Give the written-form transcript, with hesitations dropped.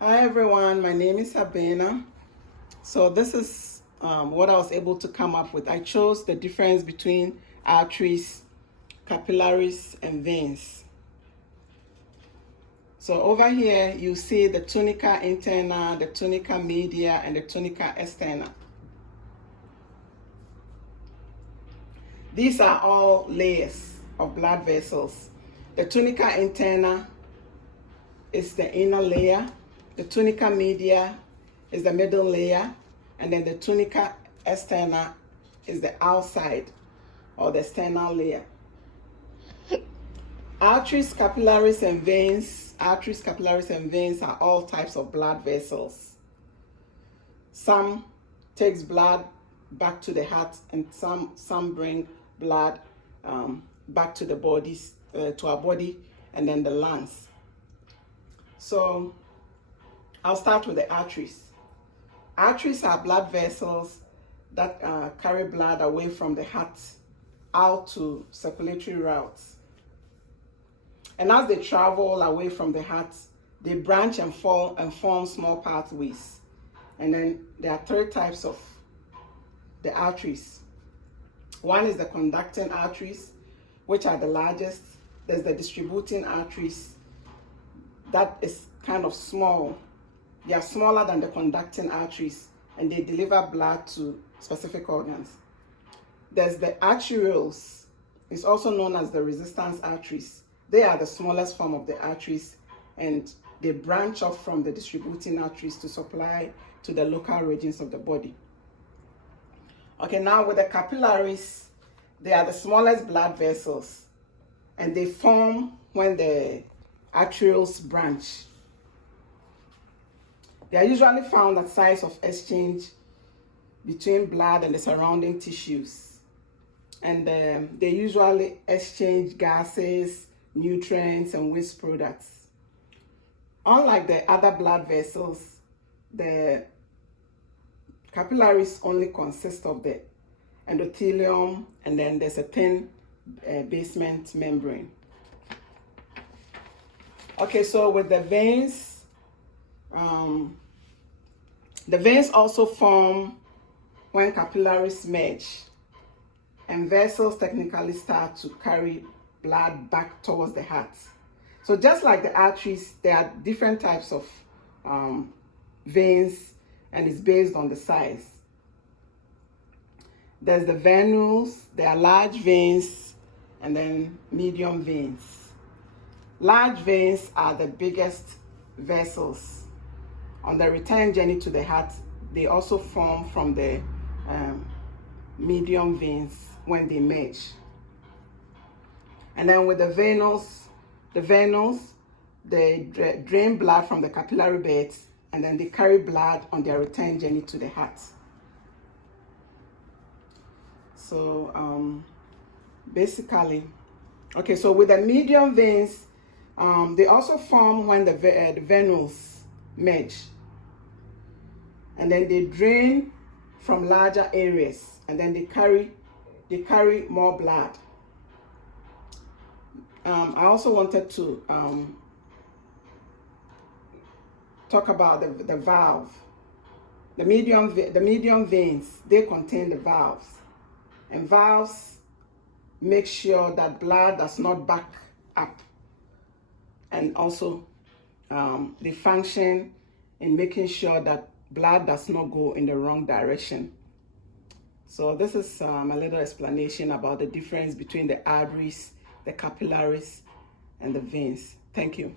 Hi everyone, my name is Sabina. So this is what I was able to come up with. I chose the difference between arteries, capillaries, and veins. So over here you see the tunica interna, the tunica media, and the tunica externa. These are all layers of blood vessels. The tunica interna is the inner layer. The tunica media is the middle layer, and then the tunica externa is the outside or the external layer. Arteries, capillaries, and veins. Arteries, capillaries, and veins are all types of blood vessels. Some takes blood back to the heart, and some bring blood back to the bodies, to our body, and then the lungs. So I'll start with the arteries. Arteries are blood vessels that carry blood away from the heart out to circulatory routes. And as they travel away from the heart, they branch and form small pathways. And then there are three types of the arteries. One is the conducting arteries, which are the largest. There's the distributing arteries, that is kind of small. They are smaller than the conducting arteries, and they deliver blood to specific organs. There's the arterioles. It's also known as the resistance arteries. They are the smallest form of the arteries, and they branch off from the distributing arteries to supply to the local regions of the body. Okay, now with the capillaries, they are the smallest blood vessels, and they form when the arterioles branch. They are usually found at sites of exchange between blood and the surrounding tissues. And they usually exchange gases, nutrients, and waste products. Unlike the other blood vessels, the capillaries only consist of the endothelium, and then there's a thin basement membrane. Okay, so with the veins also form when capillaries merge, and vessels technically start to carry blood back towards the heart. So just like the arteries, there are different types of veins, and it's based on the size. There's the venules, there are large veins, and then medium veins. Large veins are the biggest vessels. On the return journey to the heart, they also form from the medium veins when they merge. And then with the venules, they drain blood from the capillary beds, and then they carry blood on their return journey to the heart. So basically, okay, so with the medium veins, they also form when the venules merge, and then they drain from larger areas, and then they carry more blood. I also wanted to talk about the valve. The medium veins, they contain the valves, and valves make sure that blood does not back up, and also they function in making sure that blood does not go in the wrong direction. So this is a little explanation about the difference between the arteries, the capillaries, and the veins. Thank you.